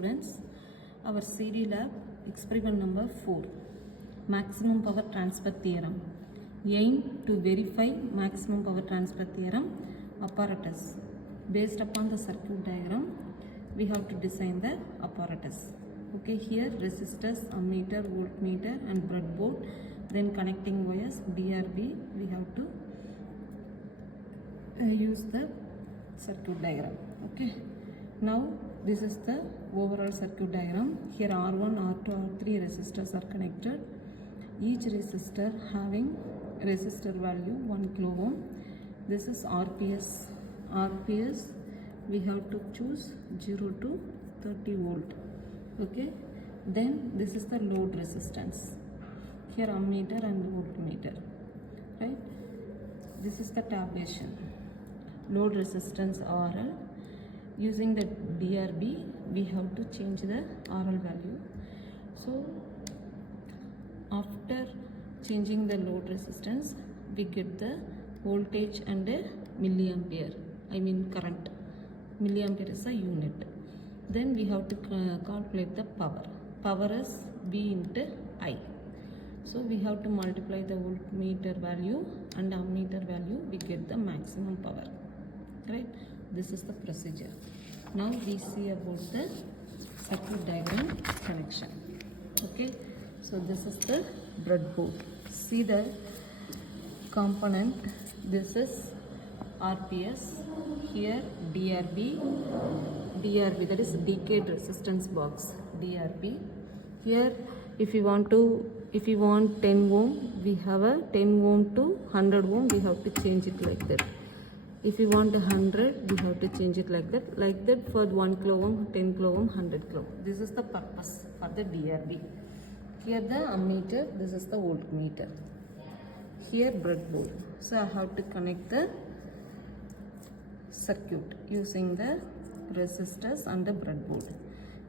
Students, our CD lab experiment number 4, maximum power transfer theorem. Aim to verify maximum power transfer theorem apparatus. Based upon the circuit diagram, we have to design the apparatus. Okay, here resistors, ammeter, voltmeter and breadboard, then connecting wires, DRB, we have to use the circuit diagram. Okay, now this is the overall circuit diagram. Here R1, R2, R3 resistors are connected. Each resistor having resistor value 1 kilo ohm. This is RPS. RPS we have to choose 0 to 30 volt. Okay. Then this is the load resistance. Here ammeter and voltmeter. Right. This is the tabulation. Load resistance RL. Using the DRB, we have to change the RL value. So, after changing the load resistance, we get the voltage and a milliampere. I mean current. Milliampere is a unit. Then we have to calculate the power. Power is V into I. So, we have to multiply the voltmeter value and ammeter value. We get the maximum power. Right? This is the procedure. Now we see about the circuit diagram connection. Okay, so this is the breadboard. See the component. This is RPS. Here DRB. DRB, that is decayed resistance box. DRB. Here, if you want 10 ohm, we have a 10 ohm to 100 ohm. We have to change it like that. If you want 100, we have to change it like that. Like that for 1 kilo ohm, 10 kilo ohm, 100 kilo ohm. This is the purpose for the DRB. Here the ammeter, this is the voltmeter. Here breadboard. So I have to connect the circuit using the resistors and the breadboard.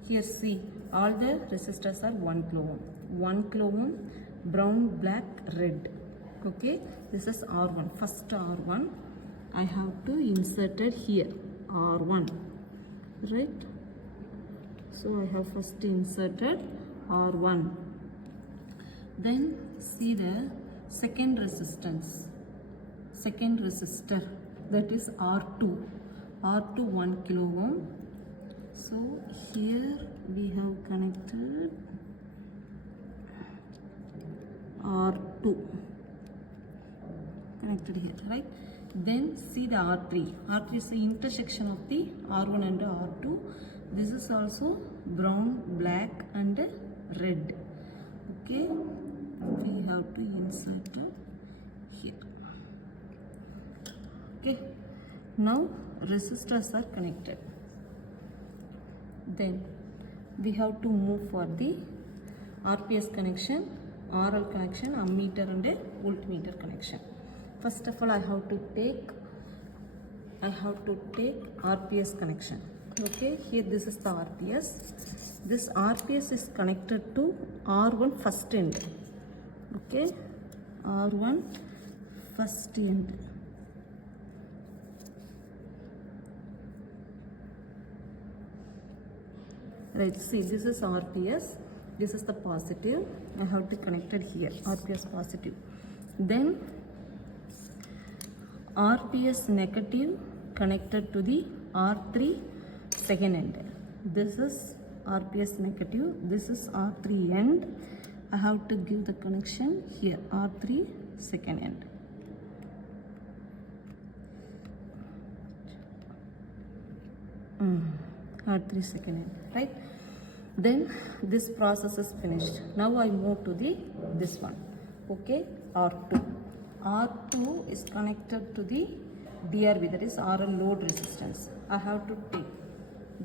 Here see, all the resistors are 1 kilo ohm. 1 kilo ohm, brown, black, red. Okay, this is R1. First R1. I have to insert it here, R1, right? So I have first inserted R1. Then see the second resistance, second resistor, that is R2. R2 1 kilo ohm. So here we have connected R2. Connected here, right? Then see the R3. R3 is the intersection of the R1 and R2. This is also brown, black and red. Okay, we have to insert it here. Okay, now resistors are connected. Then we have to move for the RPS connection, RL connection, ammeter and a voltmeter connection. First of all, I have to take RPS connection. Okay, here this is the RPS. This RPS is connected to R1 first end. Okay, R1 first end. Right, see, this is RPS. This is the positive. I have to connect it here, RPS positive. Then RPS negative connected to the R3 second end. This is RPS negative. This is R3 end. I have to give the connection here, R3 second end. R3 second end, right? Then this process is finished. Now I move to this one. Okay, R2. R2 is connected to the DRB, that is RL load resistance. I have to take,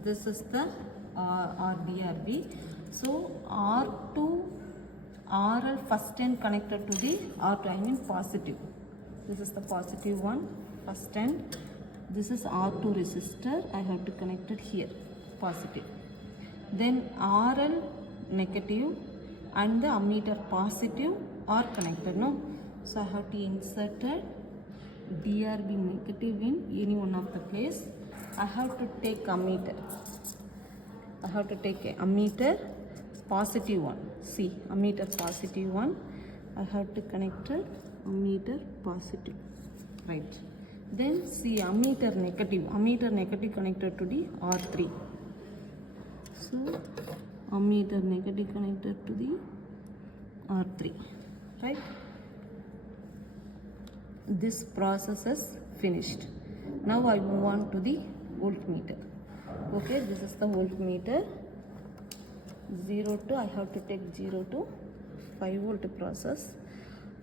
this is the DRB. So R2, RL first end connected to the R2, I mean positive. This is the positive one, first end. This is R2 resistor, I have to connect it here, positive. Then RL negative and the ammeter positive are connected, no? So I have to insert it DRB negative in any one of the place. I have to take ammeter. I have to take a ammeter positive one. See, ammeter positive one. I have to connect a ammeter positive. Right. Then see ammeter negative. Ammeter negative connected to the R3. So ammeter negative connected to the R3. Right. This process is finished. Now I move on to the voltmeter. Okay, this is the voltmeter. 0 to, I have to take 0 to 5 volt process.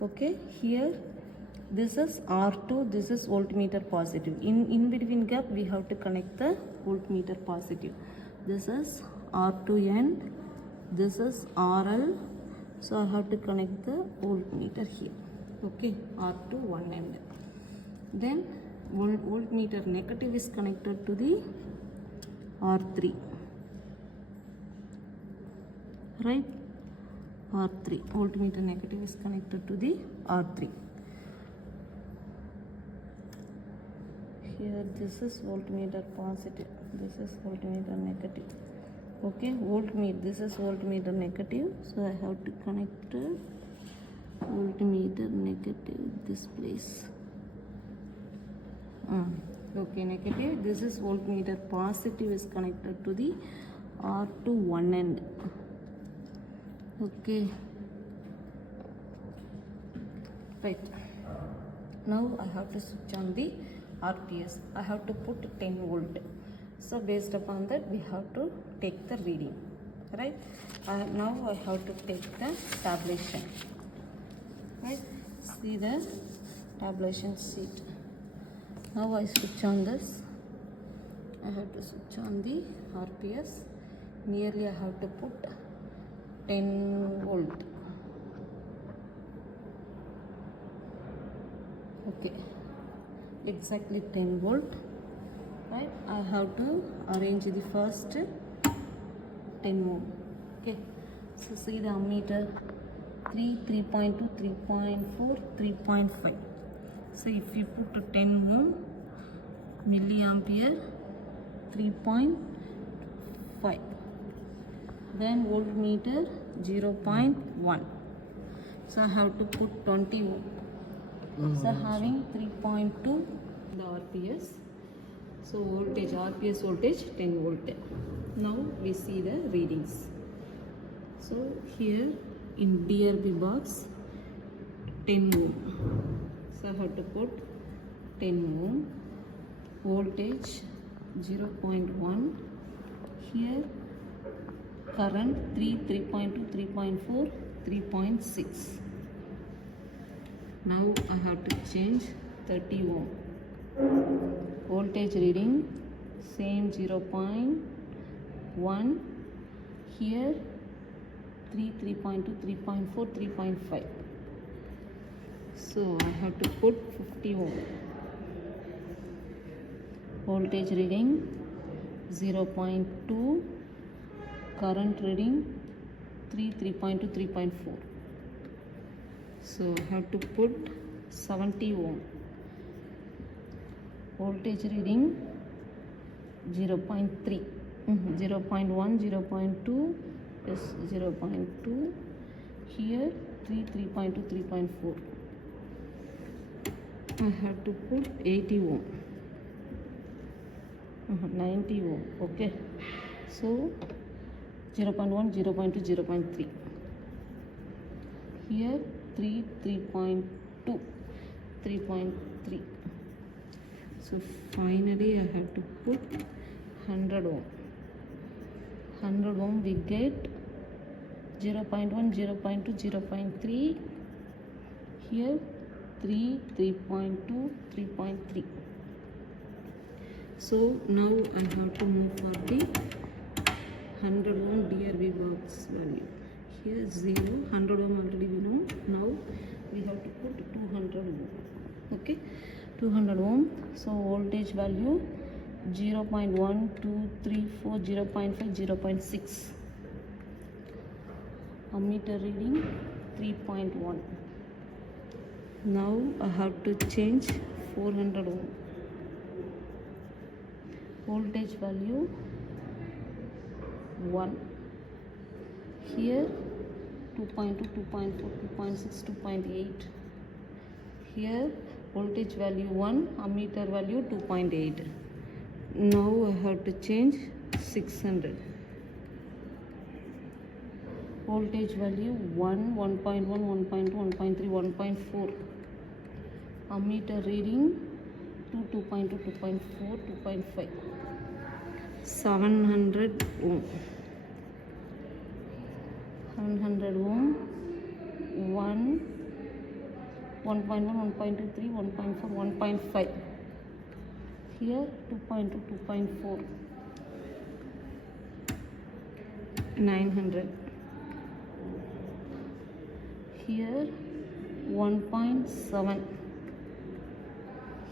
Okay, here this is R2, this is voltmeter positive. In between gap we have to connect the voltmeter positive. This is R2N, this is RL, so I have to connect the voltmeter here. Okay, R2 one end. Then voltmeter negative is connected to the R3. Right? R3. Voltmeter negative is connected to the R3. Here this is voltmeter positive. This is voltmeter negative. Okay, voltmeter. This is voltmeter negative. So I have to connect voltmeter negative this place. Okay, negative. This is voltmeter positive is connected to the R2 one end. Okay. Right. Now I have to switch on the RPS. I have to put 10 volt. So based upon that we have to take the reading. Right. Now I have to take the tabulation. Right. See the tabulation sheet. Now I switch on this. I have to switch on the RPS. Nearly I have to put 10 volt. Okay, exactly 10 volt. Right, I have to arrange the first 10 ohm. Okay, so see the ammeter 3, 3.2, 3.4, 3.5. So if you put 10 ohm, milliampere 3.5. Then voltmeter 0.1. So I have to put 20 ohm. So having 3.2 the RPS. So voltage, RPS voltage 10 volt. Now we see the readings. So here in DRB box 10 ohm. So I have to put 10 ohm. Voltage 0.1. Here current 3, 3.2, 3.4, 3.6. Now I have to change 30 ohm. Voltage reading same 0.1. Here 3, 3.2, 3.4, 3.5. So I have to put 50 ohm. Voltage reading 0.2. Current reading 3, 3.2, 3.4. So I have to put 70 ohm. Voltage reading 0.3, 0.1, 0.2, yes, 0.2. Here 3, 3.2, 3.4. I have to put 80 ohm. 90 ohm. Okay. So 0.1, 0.2, 0.3. Here 3, 3.2, 3.3. So finally I have to put 100 ohm. 100 ohm we get 0.1, 0.2, 0.3. Here 3, 3.2, 3.3. So now I have to move for the 100 ohm DRB box value. Here 0, 100 ohm already we know. Now we have to put 200 ohm. Okay, 200 ohm. So voltage value 0.1, 2, 3, 4, 0.5, 0.6. Ammeter reading 3.1. Now I have to change 400 ohm. Voltage value 1. Here 2.2, 2.4, 2.6, 2.8. Here voltage value 1, ammeter value 2.8. Now I have to change 600. Voltage value 1, 1.1, 1.2, 1.3, 1.4. Ammeter reading 2, 2.2, 2.4, 2.5. 700 ohm. 700 ohm. 1, 1.1, 1.2, 3, 1.4, 1.5. Here 2.2, 2.4. 900. Here 1.7.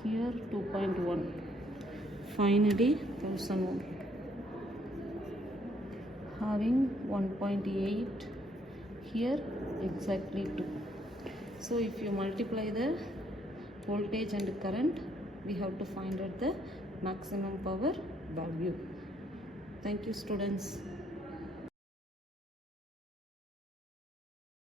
Here 2.1. Finally 1000 ohm. Having 1.8. Here exactly 2. So if you multiply the voltage and current, we have to find out the maximum power value. Thank you, students.